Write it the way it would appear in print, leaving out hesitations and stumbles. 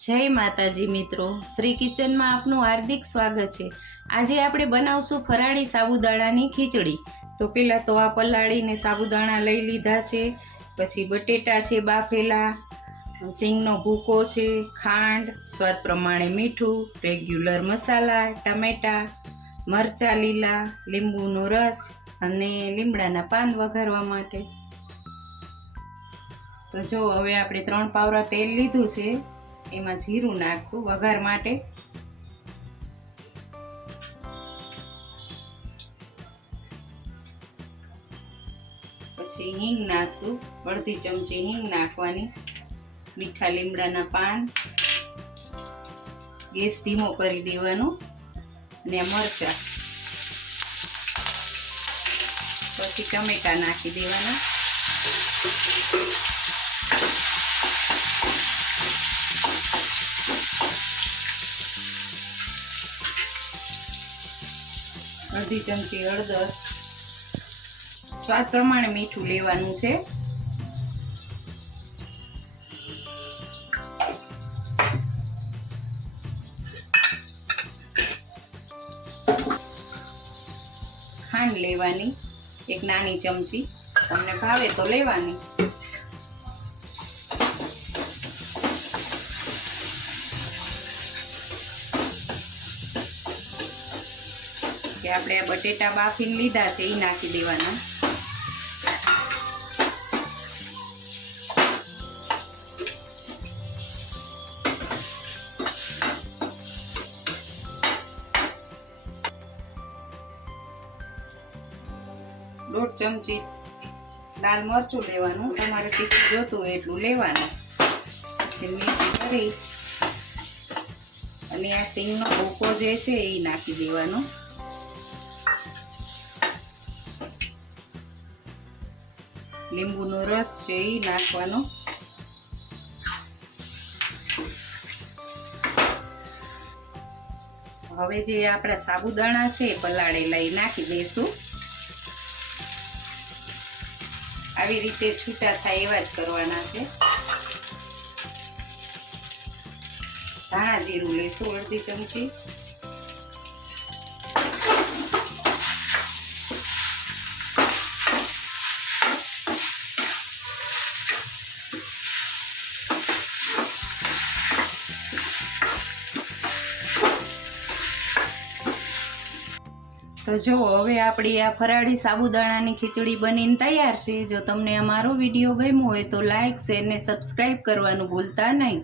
જય માતાજી મિત્રો, શ્રી કિચનમાં આપનું હાર્દિક સ્વાગત છે। આજે આપણે બનાવશું ફરાળી સાબુદાણાની ખીચડી। તો પહેલાં તો આ પલાળીને સાબુદાણા લઈ લીધા છે, પછી બટેટા છે બાફેલા, સિંગનો ભૂકો છે, ખાંડ, સ્વાદ પ્રમાણે મીઠું, રેગ્યુલર મસાલા, ટમેટા, મરચાં લીલા, લીંબુનો રસ અને લીમડાના પાન વઘારવા માટે। તો જો હવે આપણે 3 પાવરા તેલ લીધું છે, એમાં જીરું નાખશું વઘાર માટે। પછી હિંગ નાખશું, અડધી ચમચી હિંગ નાખવાની, મીઠા લીમડાના પાન, ગેસ ધીમો કરી દેવાનો, અને મરચાં, પછી ટમેટા નાખી દેવાના। અડધી ચમચી હળદર, સ્વાદ પ્રમાણે મીઠું લેવાનું છે। ખાંડ લેવાની 1 નાની ચમચી, તમને ભાવે તો લેવાની। કે આપણે આ બટેટા બાફીને લીધા છે એ નાખી દેવાના। દોઢ ચમચી લાલ મરચું લેવાનું, તમારે તીખું જોતું હોય એટલું લેવાનું। મીઠું કરી અને આ સિંગનો ભૂકો જે છે એ નાખી દેવાનો। લીંબુનો રસ છે એ નાખવાનો। હવે જે આપણા સાબુદાણા છે પલાળેલા એ નાખી દઈશું। આવી રીતે છૂટા થાય એવા જ કરવાના છે। ધાણા જીરું લઈશું અડધી ચમચી, તો જો હવે આપણી આ ફરાળી સાબુદાણાની ખીચડી બનીને તૈયાર છે। જો તમને અમારો વિડીયો ગમ્યો હોય તો લાઈક, શેર ને સબસ્ક્રાઈબ કરવાનું ભૂલતા નહીં।